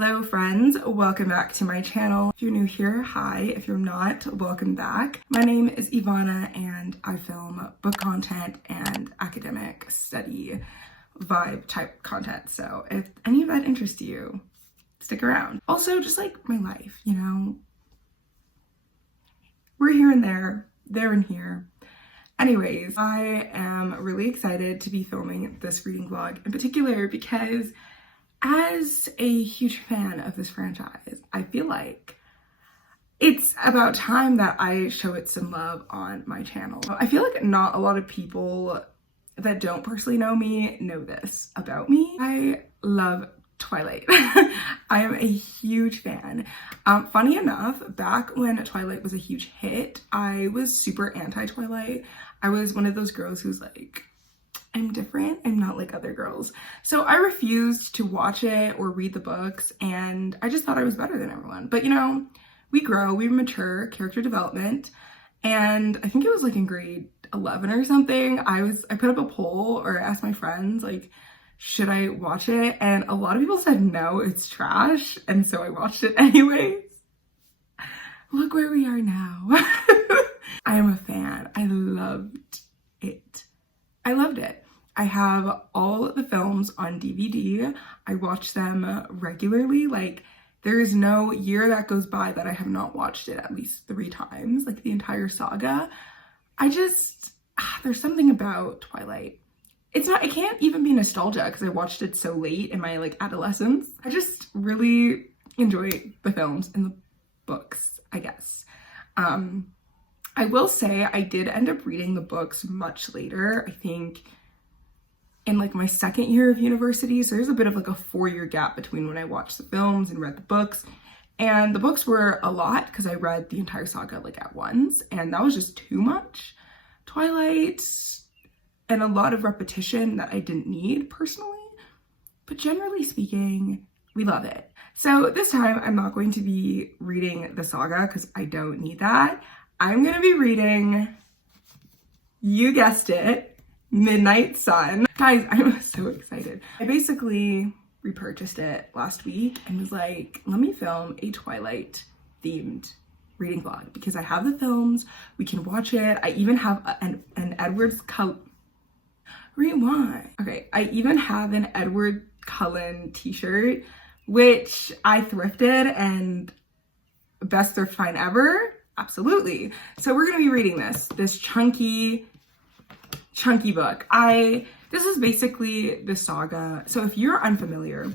Hello friends, welcome back to my channel. If you're new here, hi. If you're not, welcome back. My name is Ivana and I film book content and academic study vibe type content. So if any of that interests you, stick around. Also, just like my life, you know, we're here and there and here. Anyways, I am really excited to be filming this reading vlog in particular because as a huge fan of this franchise, I feel like it's about time that I show it some love on my channel. I feel like not a lot of people that don't personally know me know this about me. I love Twilight. I am a huge fan. Funny enough, back when Twilight was a huge hit, I was super anti-Twilight. I was one of those girls who's like, I'm different, I'm not like other girls. So I refused to watch it or read the books, and I just thought I was better than everyone. But you know, we grow, we mature, character development, and I think it was like in grade 11 or something, I put up a poll or asked my friends like, should I watch it? And a lot of people said no, it's trash, and so I watched it anyways. Look where we are now. I am a fan. I loved it. I loved it. I have all the films on DVD. I watch them regularly. Like, there is no year that goes by that I have not watched it at least 3 times, like the entire saga. There's something about Twilight. It can't even be nostalgia because I watched it so late in my like adolescence. I just really enjoy the films and the books, I guess. I will say I did end up reading the books much later. I think in like my second year of university. So there's a bit of like a 4-year gap between when I watched the films and read the books. And the books were a lot because I read the entire saga like at once, and that was just too much. Twilight and a lot of repetition that I didn't need personally. But generally speaking, we love it. So this time I'm not going to be reading the saga because I don't need that. I'm gonna be reading, you guessed it, Midnight Sun. Guys, I'm so excited. I basically repurchased it last week and was like, let me film a Twilight themed reading vlog because I have the films, we can watch it. I even have an Edward Cullen, rewind. Okay, I even have an Edward Cullen t-shirt, which I thrifted, and best thrift find ever. Absolutely. So we're going to be reading this chunky book. This is basically the saga. So if you're unfamiliar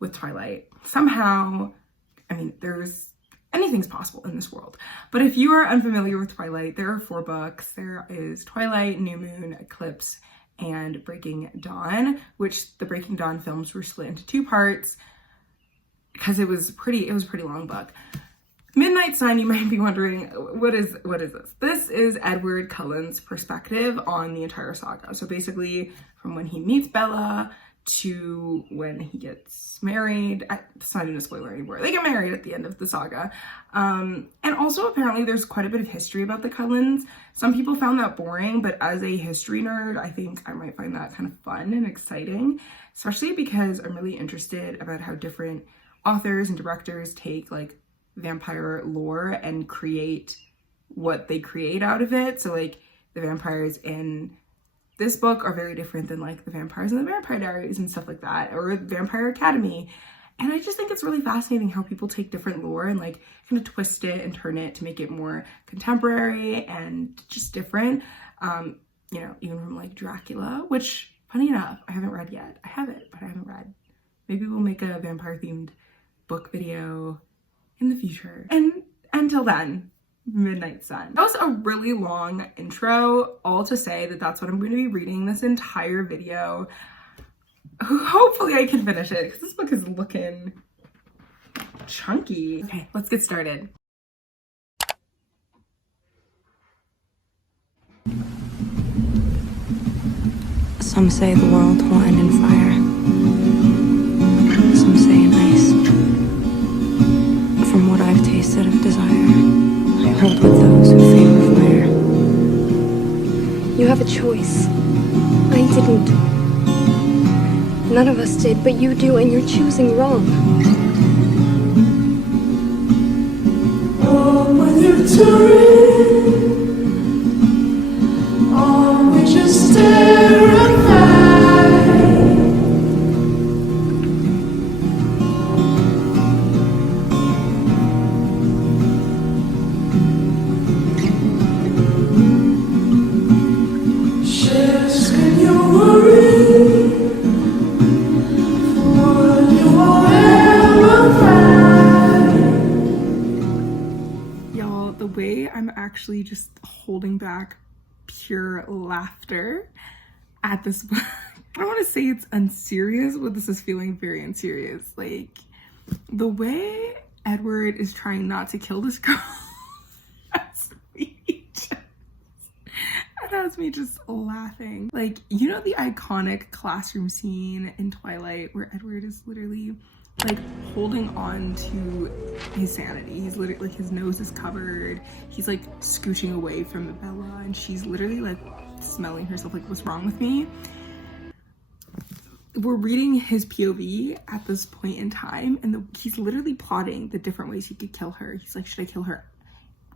with Twilight, somehow, I mean, anything's possible in this world. But if you are unfamiliar with Twilight, there are 4 books. There is Twilight, New Moon, Eclipse, and Breaking Dawn, which the Breaking Dawn films were split into 2 parts because it was a pretty long book. Midnight Sun, you might be wondering, what is this? This is Edward Cullen's perspective on the entire saga. So basically, from when he meets Bella to when he gets married. It's not even a spoiler anymore. They get married at the end of the saga. And also apparently there's quite a bit of history about the Cullens. Some people found that boring, but as a history nerd, I think I might find that kind of fun and exciting, especially because I'm really interested about how different authors and directors take like vampire lore and create what they create out of it. So like the vampires in this book are very different than like the vampires in the Vampire Diaries and stuff like that, or Vampire Academy. And I just think it's really fascinating how people take different lore and like kind of twist it and turn it to make it more contemporary and just different. You know, even from like Dracula, which funny enough, I haven't read yet. I have it, but I haven't read. Maybe we'll make a vampire themed book video in the future. And until then, Midnight Sun. That was a really long intro, all to say that that's what I'm going to be reading this entire video. Hopefully I can finish it because this book is looking chunky. Okay, let's get started. Some say the world will end in fire. Some say in ice. From what I've tasted of desire, I hold with those who favor fire. You have a choice. I didn't. None of us did, but you do, and you're choosing wrong. Y'all, the way I'm actually just holding back pure laughter at this book. I don't want to say it's unserious, but this is feeling very unserious. Like, the way Edward is trying not to kill this girl has me just laughing. Like, you know the iconic classroom scene in Twilight where Edward is literally like holding on to his sanity. He's literally, like, his nose is covered. He's like scooching away from Bella and she's literally like smelling herself like, what's wrong with me? We're reading his POV at this point in time and he's literally plotting the different ways he could kill her. He's like, should I kill her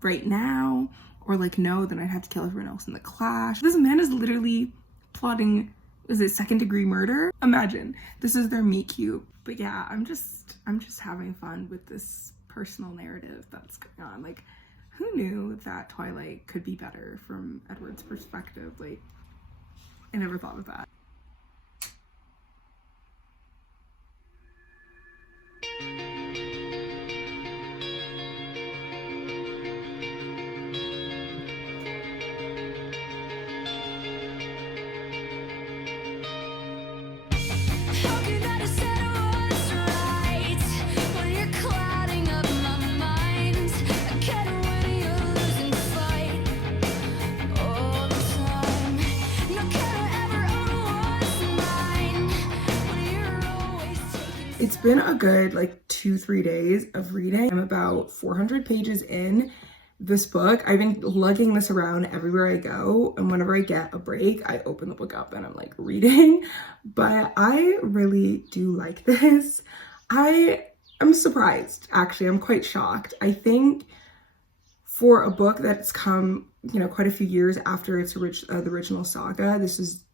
right now? Or like, no, then I'd have to kill everyone else in the clash. This man is literally plotting, is it second-degree murder? Imagine, this is their meet cute. But yeah, I'm just having fun with this personal narrative that's going on. Like, who knew that Twilight could be better from Edward's perspective? Like, I never thought of that. It's been a good like 2-3 days of reading. I'm about 400 pages in this book. I've been lugging this around everywhere I go, and whenever I get a break, I open the book up and I'm like reading. But I really do like this. I am surprised, actually. I'm quite shocked. I think for a book that's come, you know, quite a few years after its the original saga, this is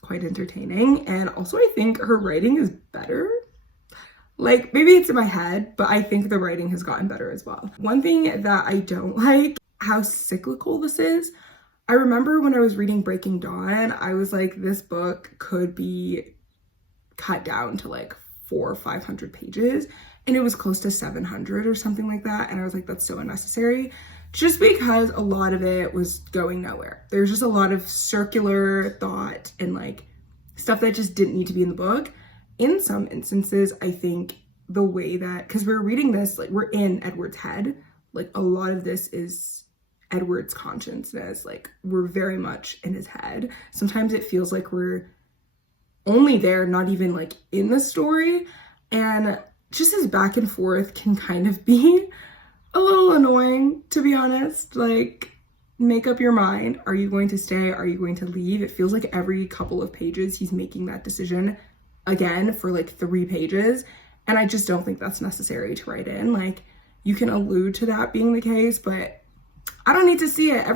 quite entertaining. And also I think her writing is better. Like, maybe it's in my head, but I think the writing has gotten better as well. One thing that I don't like, how cyclical this is. I remember when I was reading Breaking Dawn, I was like, this book could be cut down to like 400 or 500 pages, and it was close to 700 or something like that. And I was like, that's so unnecessary, just because a lot of it was going nowhere. There's just a lot of circular thought and like stuff that just didn't need to be in the book. In some instances, I think the way that, because we're reading this, like, we're in Edward's head, like a lot of this is Edward's consciousness, like we're very much in his head. Sometimes it feels like we're only there, not even like in the story, and just his back and forth can kind of be a little annoying, to be honest. Like, make up your mind. Are you going to stay? Are you going to leave? It feels like every couple of pages he's making that decision again for like 3 pages, and I just don't think that's necessary to write in. Like, you can allude to that being the case, but I don't need to see it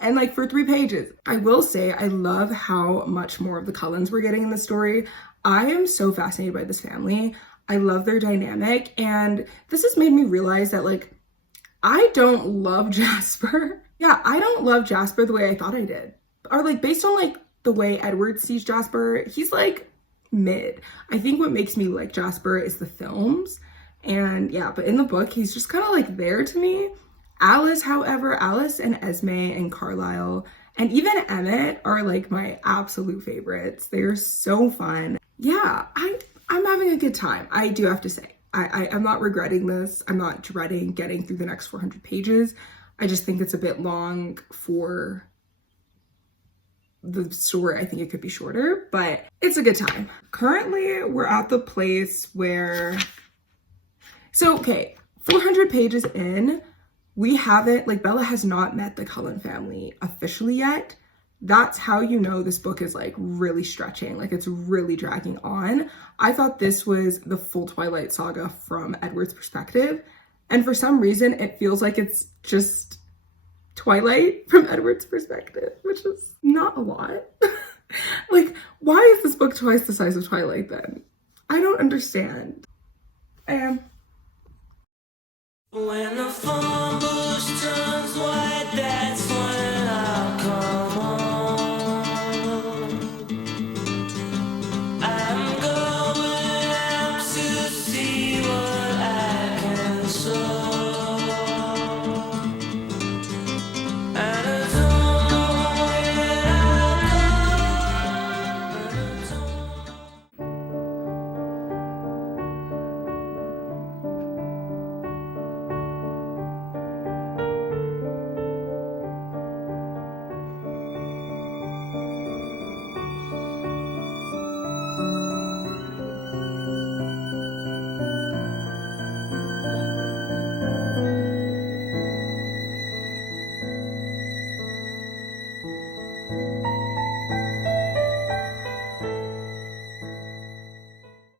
and like for 3 pages. I will say I love how much more of the Cullens we're getting in the story. I am so fascinated by this family. I love their dynamic, and this has made me realize that like I don't love Jasper. Yeah, I don't love Jasper the way I thought I did. Or like based on like the way Edward sees Jasper, he's like mid. I think what makes me like Jasper is the films, and yeah, but in the book he's just kind of like there to me. Alice, however, Alice and Esme and Carlisle and even Emmett are like my absolute favorites. They're so fun. Yeah, I'm having a good time. I do have to say, I'm not regretting this. I'm not dreading getting through the next 400 pages. I just think it's a bit long for the story. I think it could be shorter, but it's a good time. Currently, we're at the place where, so okay, 400 pages in, we haven't, like, Bella has not met the Cullen family officially yet. That's how you know this book is like really stretching, like it's really dragging on. I thought this was the full Twilight saga from Edward's perspective. And for some reason, it feels like it's just Twilight from Edward's perspective, which is not a lot. Like, why is this book twice the size of Twilight then? I don't understand. When the phone bush turns white, that's